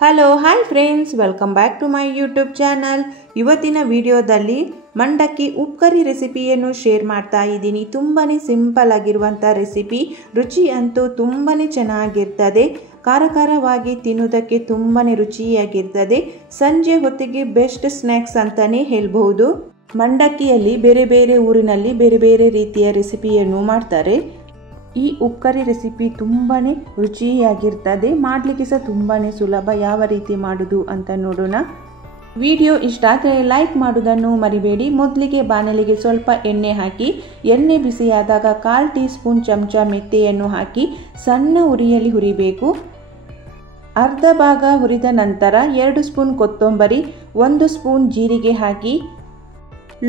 Hello hi friends, welcome back to my YouTube channel. ಇವತ್ತಿನ ವಿಡಿಯೋದಲ್ಲಿ ಮಂಡಕ್ಕಿ ಉಪ್ಕರಿ ರೆಸಿಪಿಯನ್ನು ಶೇರ್ ಮಾಡ್ತಾ ಇದ್ದೀನಿ. ತುಂಬಾ ಸಿಂಪಲ್ ಆಗಿರುವಂಥ ರೆಸಿಪಿ, ರುಚಿ ಅಂತೂ ತುಂಬಾ ಚೆನ್ನಾಗಿರ್ತದೆ. ಖಾರವಾಗಿ ತಿನ್ನೋದಕ್ಕೆ ತುಂಬಾ ರುಚಿಯಾಗಿರ್ತದೆ. ಸಂಜೆ ಹೊತ್ತಿಗೆ ಬೆಸ್ಟ್ ಸ್ನ್ಯಾಕ್ಸ್ ಅಂತಲೇ ಹೇಳ್ಬಹುದು. ಮಂಡಕ್ಕಿಯಲ್ಲಿ ಬೇರೆ ಬೇರೆ ಊರಿನಲ್ಲಿ ಬೇರೆ ಬೇರೆ ರೀತಿಯ ರೆಸಿಪಿಯನ್ನು ಮಾಡ್ತಾರೆ. ಈ ಉಪ್ಕರಿ ರೆಸಿಪಿ ತುಂಬಾ ರುಚಿಯಾಗಿರ್ತದೆ. ಮಾಡಲಿಕ್ಕೆ ಸಹ ತುಂಬಾ ಸುಲಭ. ಯಾವ ರೀತಿ ಮಾಡೋದು ಅಂತ ನೋಡೋಣ. ವಿಡಿಯೋ ಇಷ್ಟ ಆದರೆ ಲೈಕ್ ಮಾಡೋದನ್ನು ಮರಿಬೇಡಿ. ಮೊದಲಿಗೆ ಬಾಣಲಿಗೆ ಸ್ವಲ್ಪ ಎಣ್ಣೆ ಹಾಕಿ, ಎಣ್ಣೆ ಬಿಸಿಯಾದಾಗ 1/4 ಟೀ ಸ್ಪೂನ್ ಚಮಚ ಮೆಂತೆಯನ್ನು ಹಾಕಿ ಸಣ್ಣ ಉರಿಯಲ್ಲಿ ಹುರಿಬೇಕು. ಅರ್ಧ ಭಾಗ ಹುರಿದ ನಂತರ 2 ಸ್ಪೂನ್ ಕೊತ್ತಂಬರಿ, 1 ಸ್ಪೂನ್ ಜೀರಿಗೆ ಹಾಕಿ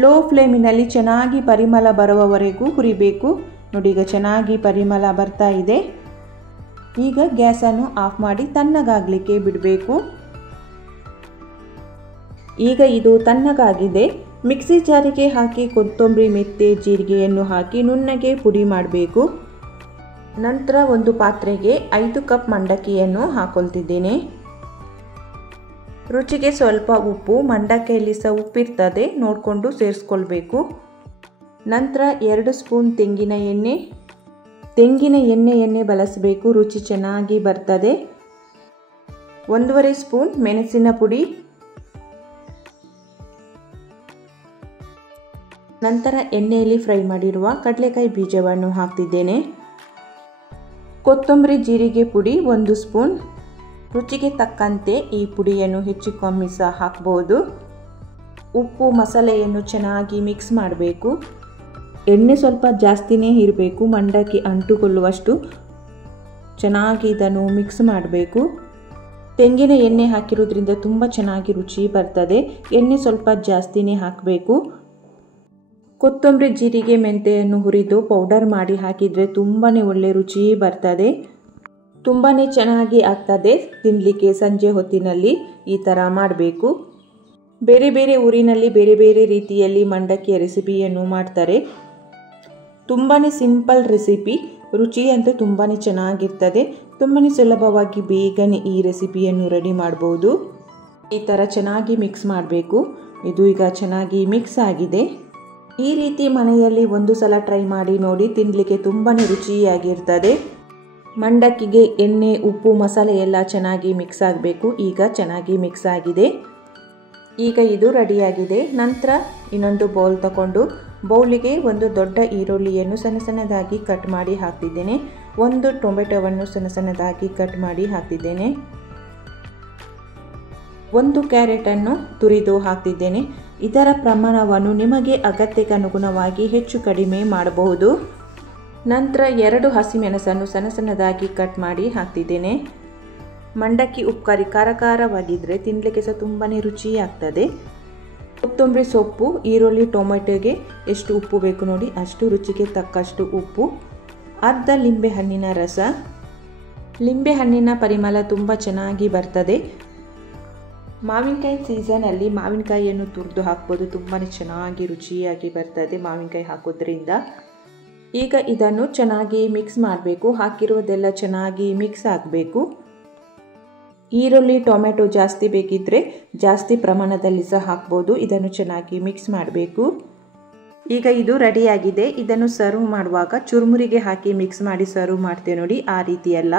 ಲೋ ಫ್ಲೇಮಿನಲ್ಲಿ ಚೆನ್ನಾಗಿ ಪರಿಮಳ ಬರುವವರೆಗೂ ಹುರಿಬೇಕು. ನೋಡಿ, ಈಗ ಚೆನ್ನಾಗಿ ಪರಿಮಳ ಬರ್ತಾ ಇದೆ. ಈಗ ಗ್ಯಾಸನ್ನು ಆಫ್ ಮಾಡಿ ತಣ್ಣಗಾಗಲಿಕ್ಕೆ ಬಿಡಬೇಕು. ಈಗ ಇದು ತಣ್ಣಗಾಗಿದೆ. ಮಿಕ್ಸಿ ಜಾರಿಗೆ ಹಾಕಿ ಕೊತ್ತಂಬರಿ, ಮೆಂತೆ, ಜೀರಿಗೆಯನ್ನು ಹಾಕಿ ನುಣ್ಣಗೆ ಪುಡಿ ಮಾಡಬೇಕು. ನಂತರ ಒಂದು ಪಾತ್ರೆಗೆ 5 ಕಪ್ ಮಂಡಕ್ಕಿಯನ್ನು ಹಾಕೊಳ್ತಿದ್ದೇನೆ. ರುಚಿಗೆ ಸ್ವಲ್ಪ ಉಪ್ಪು, ಮಂಡಕ್ಕಿಯಲ್ಲಿ ಸಹ ಉಪ್ಪಿರ್ತದೆ, ನೋಡಿಕೊಂಡು ಸೇರಿಸ್ಕೊಳ್ಬೇಕು. ನಂತರ 2 ಸ್ಪೂನ್ ತೆಂಗಿನ ಎಣ್ಣೆ ಬಳಸಬೇಕು, ರುಚಿ ಚೆನ್ನಾಗಿ ಬರ್ತದೆ. 1.5 ಸ್ಪೂನ್ ಮೆಣಸಿನ ಪುಡಿ. ನಂತರ ಎಣ್ಣೆಯಲ್ಲಿ ಫ್ರೈ ಮಾಡಿರುವ ಕಡಲೆಕಾಯಿ ಬೀಜವನ್ನು ಹಾಕ್ತಿದ್ದೇನೆ. ಕೊತ್ತಂಬರಿ, ಜೀರಿಗೆ ಪುಡಿ 1 ಸ್ಪೂನ್. ರುಚಿಗೆ ತಕ್ಕಂತೆ ಈ ಪುಡಿಯನ್ನು ಹೆಚ್ಚು ಕಮ್ಮಿ ಸಹ ಹಾಕಬಹುದು. ಉಪ್ಪು, ಮಸಾಲೆಯನ್ನು ಚೆನ್ನಾಗಿ ಮಿಕ್ಸ್ ಮಾಡಬೇಕು. ಎಣ್ಣೆ ಸ್ವಲ್ಪ ಜಾಸ್ತಿನೇ ಇರಬೇಕು, ಮಂಡಕ್ಕಿ ಅಂಟುಕೊಳ್ಳುವಷ್ಟು ಚೆನ್ನಾಗಿ ಇದನ್ನು ಮಿಕ್ಸ್ ಮಾಡಬೇಕು. ತೆಂಗಿನ ಎಣ್ಣೆ ಹಾಕಿರೋದ್ರಿಂದ ತುಂಬ ಚೆನ್ನಾಗಿ ರುಚಿ ಬರ್ತದೆ. ಎಣ್ಣೆ ಸ್ವಲ್ಪ ಜಾಸ್ತಿನೇ ಹಾಕಬೇಕು. ಕೊತ್ತಂಬರಿ, ಜೀರಿಗೆ, ಮೆಂತೆಯನ್ನು ಹುರಿದು ಪೌಡರ್ ಮಾಡಿ ಹಾಕಿದರೆ ತುಂಬಾ ಒಳ್ಳೆ ರುಚಿ ಬರ್ತದೆ. ತುಂಬಾ ಚೆನ್ನಾಗಿ ಆಗ್ತದೆ ತಿನ್ನಲಿಕ್ಕೆ. ಸಂಜೆ ಹೊತ್ತಿನಲ್ಲಿ ಈ ಥರ ಮಾಡಬೇಕು. ಬೇರೆ ಬೇರೆ ಊರಿನಲ್ಲಿ ಬೇರೆ ಬೇರೆ ರೀತಿಯಲ್ಲಿ ಮಂಡಕ್ಕಿಯ ರೆಸಿಪಿಯನ್ನು ಮಾಡ್ತಾರೆ. ತುಂಬಾ ಸಿಂಪಲ್ ರೆಸಿಪಿ, ರುಚಿ ಅಂತೂ ತುಂಬಾ ಚೆನ್ನಾಗಿರ್ತದೆ. ತುಂಬಾ ಸುಲಭವಾಗಿ ಬೇಗನೆ ಈ ರೆಸಿಪಿಯನ್ನು ರೆಡಿ ಮಾಡ್ಬೋದು. ಈ ಥರ ಚೆನ್ನಾಗಿ ಮಿಕ್ಸ್ ಮಾಡಬೇಕು. ಇದು ಈಗ ಚೆನ್ನಾಗಿ ಮಿಕ್ಸ್ ಆಗಿದೆ. ಈ ರೀತಿ ಮನೆಯಲ್ಲಿ ಒಂದು ಸಲ ಟ್ರೈ ಮಾಡಿ ನೋಡಿ, ತಿನ್ನಲಿಕ್ಕೆ ತುಂಬಾ ರುಚಿಯಾಗಿರ್ತದೆ. ಮಂಡಕ್ಕಿಗೆ ಎಣ್ಣೆ, ಉಪ್ಪು, ಮಸಾಲೆ ಎಲ್ಲ ಚೆನ್ನಾಗಿ ಮಿಕ್ಸ್ ಆಗಬೇಕು. ಈಗ ಚೆನ್ನಾಗಿ ಮಿಕ್ಸ್ ಆಗಿದೆ. ಈಗ ಇದು ರೆಡಿಯಾಗಿದೆ. ನಂತರ ಇನ್ನೊಂದು ಬೌಲ್ ತಗೊಂಡು ಬೌಲಿಗೆ ಒಂದು ದೊಡ್ಡ ಈರುಳ್ಳಿಯನ್ನು ಸಣ್ಣದಾಗಿ ಕಟ್ ಮಾಡಿ ಹಾಕ್ತಿದ್ದೇನೆ. 1 ಟೊಮೆಟೊವನ್ನು ಸಣ್ಣದಾಗಿ ಕಟ್ ಮಾಡಿ ಹಾಕ್ತಿದ್ದೇನೆ. 1 ಕ್ಯಾರೆಟನ್ನು ತುರಿದು ಹಾಕ್ತಿದ್ದೇನೆ. ಇದರ ಪ್ರಮಾಣವನ್ನು ನಿಮಗೆ ಅಗತ್ಯಕ್ಕೆ ಅನುಗುಣವಾಗಿ ಹೆಚ್ಚು ಕಡಿಮೆ ಮಾಡಬಹುದು. ನಂತರ 2 ಹಸಿಮೆಣಸನ್ನು ಸಣ್ಣದಾಗಿ ಕಟ್ ಮಾಡಿ ಹಾಕ್ತಿದ್ದೇನೆ. ಮಂಡಕ್ಕಿ ಉಪ್ಕರಿ ಖಾರವಾಗಿದ್ದರೆ ತಿನ್ನಲಿಕ್ಕೆ ಸಹ ತುಂಬಾ ರುಚಿಯಾಗ್ತದೆ. ಕೊತ್ತಂಬರಿ ಸೊಪ್ಪು, ಈರುಳ್ಳಿ, ಟೊಮೆಟೊಗೆ ಎಷ್ಟು ಉಪ್ಪು ಬೇಕು ನೋಡಿ ಅಷ್ಟು, ರುಚಿಗೆ ತಕ್ಕಷ್ಟು ಉಪ್ಪು. ಅರ್ಧ ಲಿಂಬೆ ಹಣ್ಣಿನ ರಸ. ಲಿಂಬೆ ಹಣ್ಣಿನ ಪರಿಮಳ ತುಂಬ ಚೆನ್ನಾಗಿ ಬರ್ತದೆ. ಮಾವಿನಕಾಯಿ ಸೀಸನಲ್ಲಿ ಮಾವಿನಕಾಯಿಯನ್ನು ತುರಿದು ಹಾಕ್ಬೋದು. ತುಂಬಾ ಚೆನ್ನಾಗಿ ರುಚಿಯಾಗಿ ಬರ್ತದೆ ಮಾವಿನಕಾಯಿ ಹಾಕೋದ್ರಿಂದ. ಈಗ ಇದನ್ನು ಚೆನ್ನಾಗಿ ಮಿಕ್ಸ್ ಮಾಡಬೇಕು. ಹಾಕಿರುವುದೆಲ್ಲ ಚೆನ್ನಾಗಿ ಮಿಕ್ಸ್ ಆಗಬೇಕು. ಈರುಳ್ಳಿ, ಟೊಮೆಟೊ ಜಾಸ್ತಿ ಬೇಕಿದ್ದರೆ ಜಾಸ್ತಿ ಪ್ರಮಾಣದಲ್ಲಿ ಸಹ ಹಾಕ್ಬೋದು. ಇದನ್ನು ಚೆನ್ನಾಗಿ ಮಿಕ್ಸ್ ಮಾಡಬೇಕು. ಈಗ ಇದು ರೆಡಿಯಾಗಿದೆ. ಇದನ್ನು ಸರ್ವ್ ಮಾಡುವಾಗ ಚುರುಮುರಿಗೆ ಹಾಕಿ ಮಿಕ್ಸ್ ಮಾಡಿ ಸರ್ವ್ ಮಾಡ್ತೇವೆ ನೋಡಿ, ಆ ರೀತಿಯಲ್ಲ.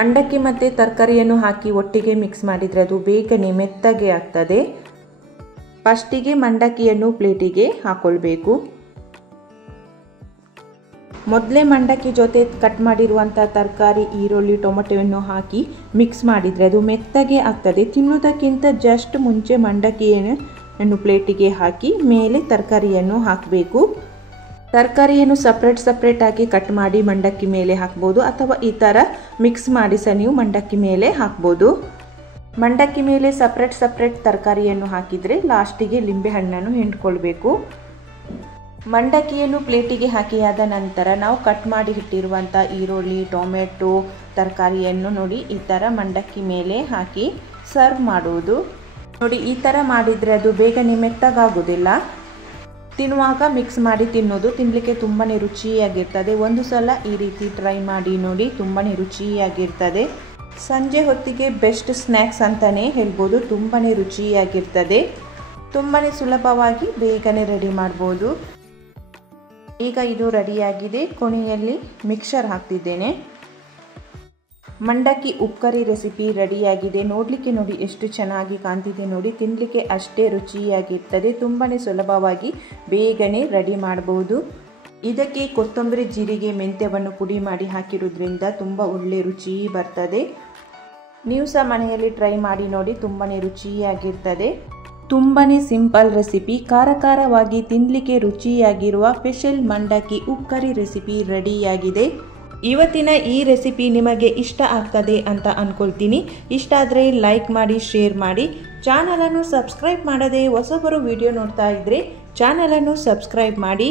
ಮಂಡಕ್ಕಿ ಮತ್ತು ತರಕಾರಿಯನ್ನು ಹಾಕಿ ಒಟ್ಟಿಗೆ ಮಿಕ್ಸ್ ಮಾಡಿದರೆ ಅದು ಬೇಗನೆ ಮೆತ್ತಗೆ ಆಗ್ತದೆ. ಫಸ್ಟಿಗೆ ಮಂಡಕ್ಕಿಯನ್ನು ಪ್ಲೇಟಿಗೆ ಹಾಕ್ಕೊಳ್ಬೇಕು. ಮೊದಲೇ ಮಂಡಕ್ಕಿ ಜೊತೆ ಕಟ್ ಮಾಡಿರುವಂಥ ತರಕಾರಿ, ಈರುಳ್ಳಿ, ಟೊಮೆಟೊವನ್ನು ಹಾಕಿ ಮಿಕ್ಸ್ ಮಾಡಿದರೆ ಅದು ಮೆತ್ತಗೆ ಆಗ್ತದೆ. ತಿನ್ನೋದಕ್ಕಿಂತ ಜಸ್ಟ್ ಮುಂಚೆ ಮಂಡಕ್ಕಿಯನ್ನು ಪ್ಲೇಟಿಗೆ ಹಾಕಿ ಮೇಲೆ ತರಕಾರಿಯನ್ನು ಹಾಕಬೇಕು. ತರಕಾರಿಯನ್ನು ಸಪ್ರೇಟ್ ಆಗಿ ಕಟ್ ಮಾಡಿ ಮಂಡಕ್ಕಿ ಮೇಲೆ ಹಾಕ್ಬೋದು, ಅಥವಾ ಈ ಥರ ಮಿಕ್ಸ್ ಮಾಡಿ ಸಹ ನೀವು ಮಂಡಕ್ಕಿ ಮೇಲೆ ಹಾಕ್ಬೋದು. ಮಂಡಕ್ಕಿ ಮೇಲೆ ಸಪ್ರೇಟ್ ತರಕಾರಿಯನ್ನು ಹಾಕಿದರೆ ಲಾಸ್ಟಿಗೆ ಲಿಂಬೆ ಹಣ್ಣನ್ನು ಹಿಂಡ್ಕೊಳ್ಬೇಕು. ಮಂಡಕ್ಕಿಯನ್ನು ಪ್ಲೇಟಿಗೆ ಹಾಕಿಯಾದ ನಂತರ ನಾವು ಕಟ್ ಮಾಡಿ ಇಟ್ಟಿರುವಂಥ ಈರುಳ್ಳಿ, ಟೊಮೆಟೊ, ತರಕಾರಿಯನ್ನು ನೋಡಿ ಈ ಥರ ಮಂಡಕ್ಕಿ ಮೇಲೆ ಹಾಕಿ ಸರ್ವ್ ಮಾಡುವುದು. ನೋಡಿ, ಈ ಥರ ಮಾಡಿದರೆ ಅದು ಬೇಗನೆ ಮೆತ್ತಗಾಗೋದಿಲ್ಲ. ತಿನ್ನುವಾಗ ಮಿಕ್ಸ್ ಮಾಡಿ ತಿನ್ನೋದು ತಿನ್ನಲಿಕ್ಕೆ ತುಂಬಾ ರುಚಿಯಾಗಿರ್ತದೆ. ಒಂದು ಸಲ ಈ ರೀತಿ ಟ್ರೈ ಮಾಡಿ ನೋಡಿ, ತುಂಬಾ ರುಚಿಯಾಗಿರ್ತದೆ. ಸಂಜೆ ಹೊತ್ತಿಗೆ ಬೆಸ್ಟ್ ಸ್ನ್ಯಾಕ್ಸ್ ಅಂತಲೇ ಹೇಳ್ಬೋದು. ತುಂಬಾ ರುಚಿಯಾಗಿರ್ತದೆ, ತುಂಬಾ ಸುಲಭವಾಗಿ ಬೇಗನೆ ರೆಡಿ ಮಾಡ್ಬೋದು. ಈಗ ಇದು ರೆಡಿಯಾಗಿದೆ. ಕೊನೆಯಲ್ಲಿ ಮಿಕ್ಸರ್ ಹಾಕ್ತಿದ್ದೇನೆ. ಮಂಡಕ್ಕಿ ಉಪ್ಕರಿ ರೆಸಿಪಿ ರೆಡಿಯಾಗಿದೆ. ನೋಡಲಿಕ್ಕೆ ನೋಡಿ ಎಷ್ಟು ಚೆನ್ನಾಗಿ ಕಾಣ್ತಿದೆ ನೋಡಿ. ತಿನ್ನಲಿಕ್ಕೆ ಅಷ್ಟೇ ರುಚಿಯಾಗಿರ್ತದೆ. ತುಂಬಾ ಸುಲಭವಾಗಿ ಬೇಗನೆ ರೆಡಿ ಮಾಡ್ಬೋದು. ಇದಕ್ಕೆ ಕೊತ್ತಂಬರಿ, ಜೀರಿಗೆ, ಮೆಂತ್ಯವನ್ನು ಪುಡಿ ಮಾಡಿ ಹಾಕಿರೋದ್ರಿಂದ ತುಂಬ ಒಳ್ಳೆ ರುಚಿ ಬರ್ತದೆ. ನೀವು ಸಹ ಮನೆಯಲ್ಲಿ ಟ್ರೈ ಮಾಡಿ ನೋಡಿ, ತುಂಬಾ ರುಚಿಯಾಗಿರ್ತದೆ. ತುಂಬಾ ಸಿಂಪಲ್ ರೆಸಿಪಿ, ಖಾರವಾಗಿ ತಿನ್ನಲಿಕ್ಕೆ ರುಚಿಯಾಗಿರುವ ಸ್ಪೆಷಲ್ ಮಂಡಕ್ಕಿ ಉಪ್ಕರಿ ರೆಸಿಪಿ ರೆಡಿಯಾಗಿದೆ. ಇವತ್ತಿನ ಈ ರೆಸಿಪಿ ನಿಮಗೆ ಇಷ್ಟ ಆಗ್ತದೆ ಅಂತ ಅಂದ್ಕೊಳ್ತೀನಿ. ಇಷ್ಟ ಆದರೆ ಲೈಕ್ ಮಾಡಿ, ಶೇರ್ ಮಾಡಿ. ಚಾನಲನ್ನು ಸಬ್ಸ್ಕ್ರೈಬ್ ಮಾಡದೆ ಹೊಸಬರು ವಿಡಿಯೋ ನೋಡ್ತಾ ಇದ್ದರೆ ಚಾನಲನ್ನು ಸಬ್ಸ್ಕ್ರೈಬ್ ಮಾಡಿ.